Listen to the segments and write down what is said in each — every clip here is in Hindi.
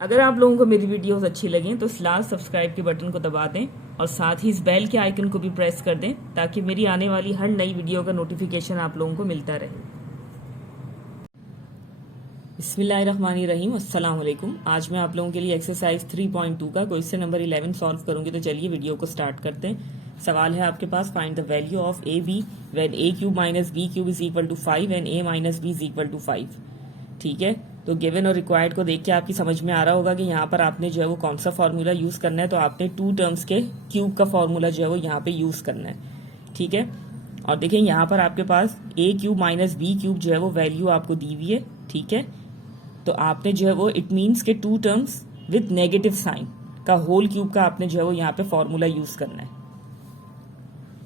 अगर आप लोगों को मेरी वीडियोस अच्छी लगें तो इस लाल सब्सक्राइब के बटन को दबा दें और साथ ही इस बेल के आइकन को भी प्रेस कर दें ताकि मेरी आने वाली हर नई वीडियो का नोटिफिकेशन आप लोगों को मिलता रहे। बिस्मिल्लाहिर्रहमानिर्रहीम, अस्सलाम वालेकुम। आज मैं आप लोगों के लिए एक्सरसाइज 3.2 का क्वेश्चन नंबर 11 सॉल्व करूंगी। तो चलिए वीडियो को स्टार्ट करते हैं। सवाल है आपके पास, find the value of A b when a cube minus B cube is equal to 5 and a minus B is equal to 5। ठीक है, तो गिवन और रिक्वायर्ड को देख के आपकी समझ में आ रहा होगा कि यहाँ पर आपने जो है वो कौन सा फॉर्मूला यूज करना है। तो आपने टू टर्म्स के क्यूब का फॉर्मूला जो है वो यहाँ पे यूज करना है। ठीक है, और देखिए यहाँ पर आपके पास ए क्यूब माइनस बी क्यूब जो है वो वैल्यू आपको दी हुई है। ठीक है, तो आपने जो है वो इट मीन्स के two terms with negative sign का होल क्यूब का आपने जो है वो यहाँ पे फॉर्मूला यूज करना है,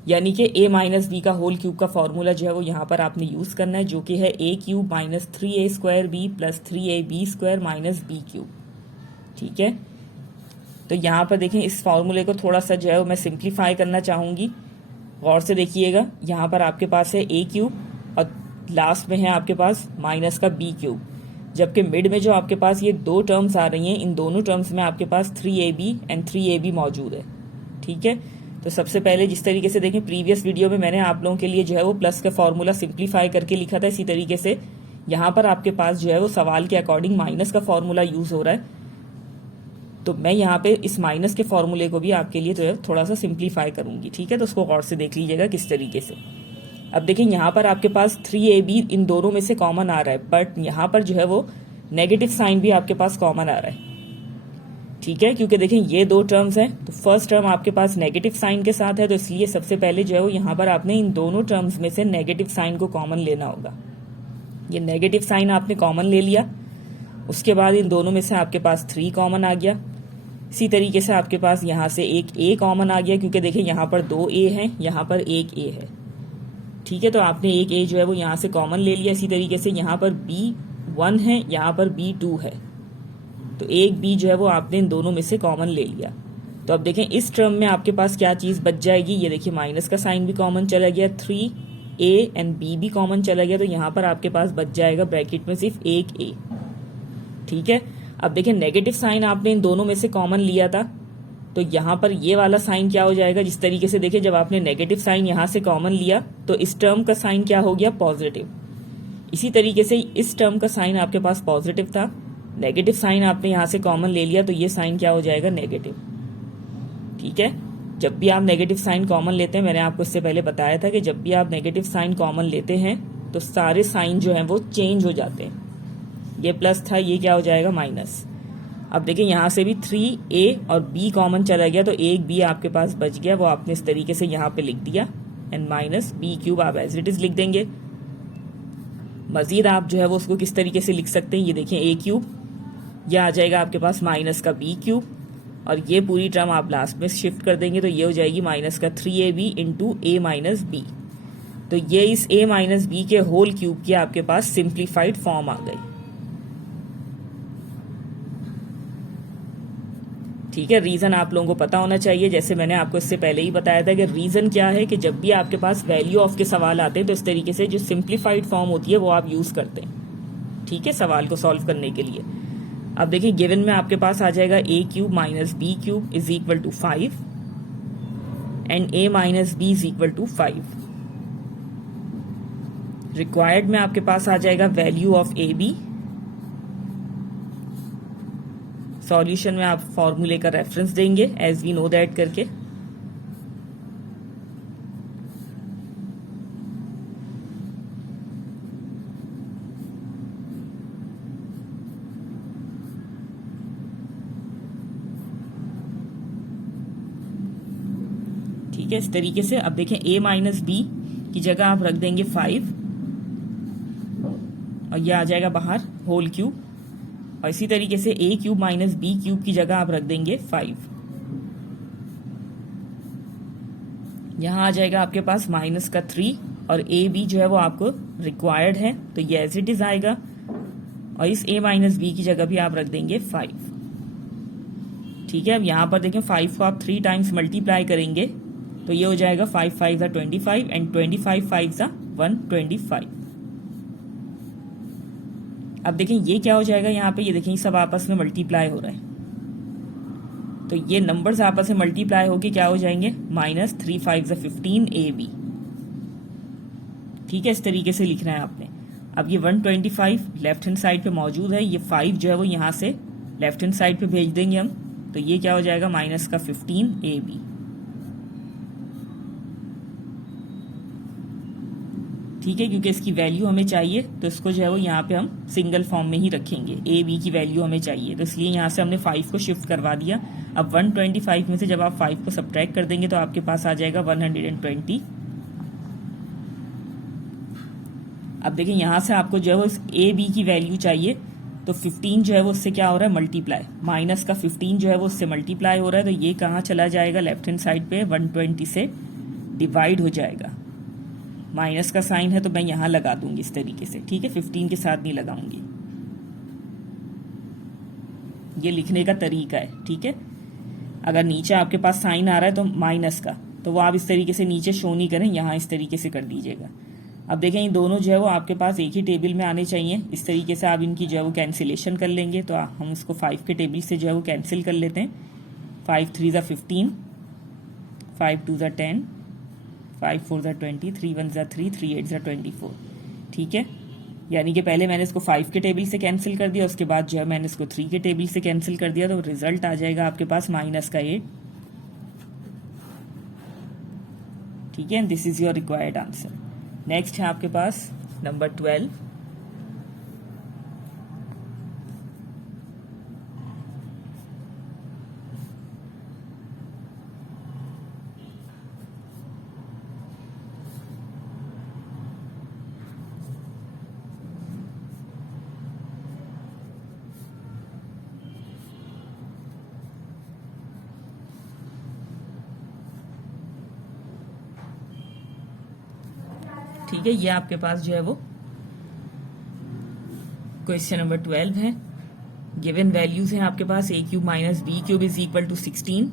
यानी कि a माइनस बी का होल क्यूब का फॉर्मूला जो है वो यहाँ पर आपने यूज करना है, जो कि है a cube minus 3a square B plus 3ab square minus B cube. ठीक है, तो यहाँ पर देखें इस फॉर्मूले को थोड़ा सा जो है वो मैं सिंप्लीफाई करना चाहूंगी। गौर से देखिएगा, यहाँ पर आपके पास है a क्यूब और लास्ट में है आपके पास माइनस का b क्यूब, जबकि मिड में जो आपके पास ये दो टर्म्स आ रही हैं, इन दोनों टर्म्स में आपके पास 3ab एंड 3ab मौजूद है। ठीक है, तो सबसे पहले जिस तरीके से देखें प्रीवियस वीडियो में मैंने आप लोगों के लिए जो है वो प्लस का फॉर्मूला सिंप्लीफाई करके लिखा था, इसी तरीके से यहाँ पर आपके पास जो है वो सवाल के अकॉर्डिंग माइनस का फॉर्मूला यूज हो रहा है। तो मैं यहाँ पे इस माइनस के फॉर्मूले को भी आपके लिए जो है थोड़ा सा सिंप्लीफाई करूंगी। ठीक है, तो उसको गौर से देख लीजिएगा किस तरीके से। अब देखिए यहाँ पर आपके पास 3ab इन दोनों में से कॉमन आ रहा है, बट यहाँ पर जो है वो नेगेटिव साइन भी आपके पास कॉमन आ रहा है। ठीक है, क्योंकि देखें ये दो टर्म्स हैं, तो फर्स्ट टर्म आपके पास नेगेटिव साइन के साथ है, तो इसलिए सबसे पहले जो है वो यहाँ पर आपने इन दोनों टर्म्स में से नेगेटिव साइन को कॉमन लेना होगा। ये नेगेटिव साइन आपने कॉमन ले लिया, उसके बाद इन दोनों में से आपके पास 3 कॉमन आ गया। इसी तरीके से आपके पास यहाँ से एक a कॉमन आ गया, क्योंकि देखिए यहाँ पर 2 a हैं, यहाँ पर एक a है। ठीक है, तो आपने एक a जो है वो यहाँ से कॉमन ले लिया। इसी तरीके से यहाँ पर b1 है, यहाँ पर b2 है, तो एक b जो है वो आपने इन दोनों में से कॉमन ले लिया। तो अब देखें इस टर्म में आपके पास क्या चीज बच जाएगी, ये देखिए माइनस का साइन भी कॉमन चला गया, 3a एंड b भी कॉमन चला गया, तो यहाँ पर आपके पास बच जाएगा ब्रैकेट में सिर्फ एक a। ठीक है, अब देखिए नेगेटिव साइन आपने इन दोनों में से कॉमन लिया था, तो यहाँ पर ये वाला साइन क्या हो जाएगा, जिस तरीके से देखिए जब आपने नेगेटिव साइन यहाँ से कॉमन लिया तो इस टर्म का साइन क्या हो गया, पॉजिटिव। इसी तरीके से इस टर्म का साइन आपके पास पॉजिटिव था, नेगेटिव साइन आपने यहाँ से कॉमन ले लिया, तो ये साइन क्या हो जाएगा, नेगेटिव। ठीक है, जब भी आप नेगेटिव साइन कॉमन लेते हैं, मैंने आपको इससे पहले बताया था कि जब भी आप नेगेटिव साइन कॉमन लेते हैं तो सारे साइन जो हैं वो चेंज हो जाते हैं। ये प्लस था, ये क्या हो जाएगा, माइनस। अब देखिए यहाँ से भी 3a और b कॉमन चला गया, तो एक b आपके पास बच गया, वो आपने इस तरीके से यहाँ पे लिख दिया, एंड माइनस b क्यूब आप एज इट इज लिख देंगे। मजीद आप जो है वो उसको किस तरीके से लिख सकते हैं, ये देखें a क्यूब, यह आ जाएगा आपके पास माइनस का b क्यूब, और ये पूरी टर्म आप लास्ट में शिफ्ट कर देंगे, तो ये हो जाएगी माइनस का 3ab into a minus B. तो ये इस a माइनस बी के होल क्यूब की आपके पास सिंप्लीफाइड फॉर्म आ गई। ठीक है, रीजन आप लोगों को पता होना चाहिए, जैसे मैंने आपको इससे पहले ही बताया था कि रीजन क्या है कि जब भी आपके पास वैल्यू ऑफ के सवाल आते हैं तो इस तरीके से जो सिंप्लीफाइड फॉर्म होती है वो आप यूज करते हैं। ठीक है, सवाल को सॉल्व करने के लिए। अब देखिए गिवन में आपके पास आ जाएगा a cube minus B cube is equal to 5 and a minus B is equal to 5। Required में आपके पास आ जाएगा value of A B. Solution में आप फॉर्मूले का रेफरेंस देंगे एज वी नो दैट करके। ठीक है, इस तरीके से। अब देखें a माइनस बी की जगह आप रख देंगे 5 और यह आ जाएगा बाहर होल क्यूब, और इसी तरीके से a cube minus B cube की जगह आप रख देंगे 5। यहां आ जाएगा आपके पास माइनस का 3 और a b जो है वो आपको रिक्वायर्ड है, तो ये एज इट इज आएगा, और इस a माइनस बी की जगह भी आप रख देंगे 5। ठीक है, अब यहां पर देखें 5 को आप 3 टाइम्स मल्टीप्लाई करेंगे तो ये हो जाएगा 5 5 ज़ा 25 एंड 25 5 ज़ा 125। अब देखें ये क्या हो जाएगा, यहाँ पे ये देखें सब आपस में मल्टीप्लाई हो रहा है, तो ये नंबर्स आपस में मल्टीप्लाई होके क्या हो जाएंगे, -3 5 15 AB। ठीक है, इस तरीके से लिखना है आपने। अब ये 125 लेफ्ट हैंड साइड पे मौजूद है, ये 5 जो है वो यहाँ से लेफ्ट हैंड साइड पे भेज देंगे हम, तो ये क्या हो जाएगा -15 AB। ठीक है, क्योंकि इसकी वैल्यू हमें चाहिए तो इसको जो है वो यहाँ पे हम सिंगल फॉर्म में ही रखेंगे, AB की वैल्यू हमें चाहिए, तो इसलिए यहाँ से हमने 5 को शिफ्ट करवा दिया। अब 125 में से जब आप 5 को सब्ट्रैक्ट कर देंगे तो आपके पास आ जाएगा 120। अब देखिए यहाँ से आपको जो है वो AB की वैल्यू चाहिए, तो 15 जो है वो उससे क्या हो रहा है, मल्टीप्लाई, माइनस का 15 जो है वो उससे मल्टीप्लाई हो रहा है, तो ये कहाँ चला जाएगा, लेफ्ट हैंड साइड पे 120 से डिवाइड हो जाएगा। माइनस का साइन है तो मैं यहाँ लगा दूंगी इस तरीके से, ठीक है, 15 के साथ नहीं लगाऊंगी। ये लिखने का तरीका है, ठीक है। अगर नीचे आपके पास साइन आ रहा है तो माइनस का, तो वो आप इस तरीके से नीचे शो नहीं करें, यहाँ इस तरीके से कर दीजिएगा। अब देखें ये दोनों जो है वो आपके पास एक ही टेबल में आने चाहिए, इस तरीके से आप इनकी जो है वो कैंसिलेशन कर लेंगे, तो हम इसको 5 के टेबल से जो है वो कैंसिल कर लेते हैं। 5 3 15, 5 2 10, 5 4 20, 3 1 3, 3 8 24। ठीक है, यानी कि पहले मैंने इसको 5 के टेबल से कैंसिल कर दिया, उसके बाद जो है मैंने इसको 3 के टेबल से कैंसिल कर दिया, तो रिजल्ट आ जाएगा आपके पास -8। ठीक है, this is your required answer. Next है आपके पास नंबर 12। ठीक है, ये आपके पास जो है वो क्वेश्चन नंबर 12 है। गिवन वैल्यूज हैं आपके पास a³ - b³ is equal to 16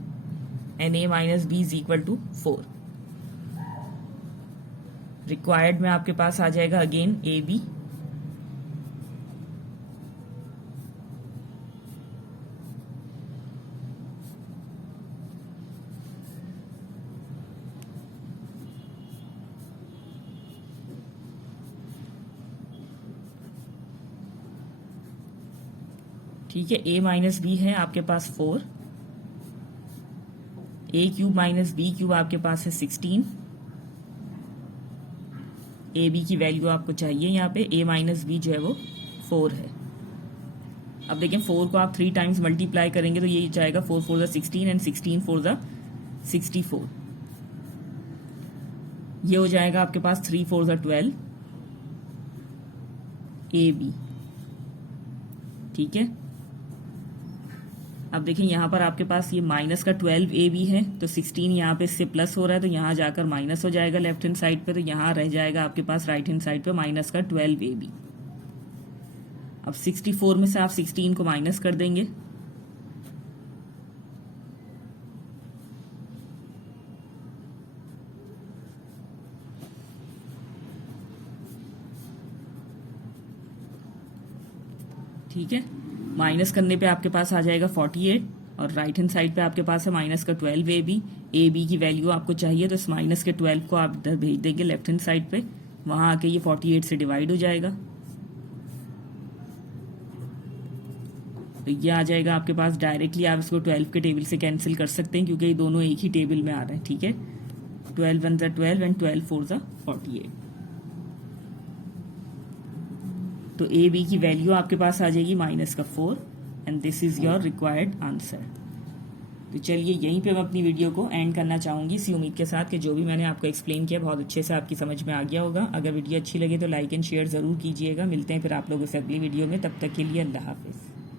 and a - b is equal to 4। Required में आपके पास आ जाएगा अगेन AB। ठीक है, a - b है आपके पास 4, a³ - b³ आपके पास है 16, AB की वैल्यू आपको चाहिए यहाँ पे, a - b जो है वो 4 है। अब देखें 4 को आप 3 टाइम्स मल्टीप्लाई करेंगे तो ये जाएगा 4 4 16 एंड 16 4 64। ये हो जाएगा आपके पास 3 4 12 AB। ठीक है, अब देखें यहाँ पर आपके पास ये माइनस का 12 AB है, तो 16 यहाँ पे इससे प्लस हो रहा है, तो यहाँ जाकर माइनस हो जाएगा लेफ्ट हैंड साइड पे, तो यहाँ रह जाएगा आपके पास राइट हैंड साइड पे माइनस का 12 AB। अब 64 में से आप 16 को माइनस कर देंगे, ठीक है, माइनस करने पे आपके पास आ जाएगा 48 और राइट हैंड साइड पे आपके पास है माइनस का 12 AB की वैल्यू आपको चाहिए, तो इस माइनस के 12 को आप इधर भेज देंगे लेफ्ट हैंड साइड पे, वहां आके ये 48 से डिवाइड हो जाएगा, तो ये आ जाएगा आपके पास। डायरेक्टली आप इसको 12 के टेबल से कैंसिल कर सकते हैं क्योंकि ये दोनों एक ही टेबल में आ रहे हैं। ठीक है, 12 1 12 एंड 12 4 48, तो AB की वैल्यू आपके पास आ जाएगी -4 and this is your required answer. तो चलिए यहीं पे मैं अपनी वीडियो को एंड करना चाहूंगी, इसी उम्मीद के साथ कि जो भी मैंने आपको एक्सप्लेन किया बहुत अच्छे से आपकी समझ में आ गया होगा। अगर वीडियो अच्छी लगे तो लाइक एंड शेयर जरूर कीजिएगा। मिलते हैं फिर आप लोगों से अगली वीडियो में, तब तक के लिए अल्लाह हाफिज।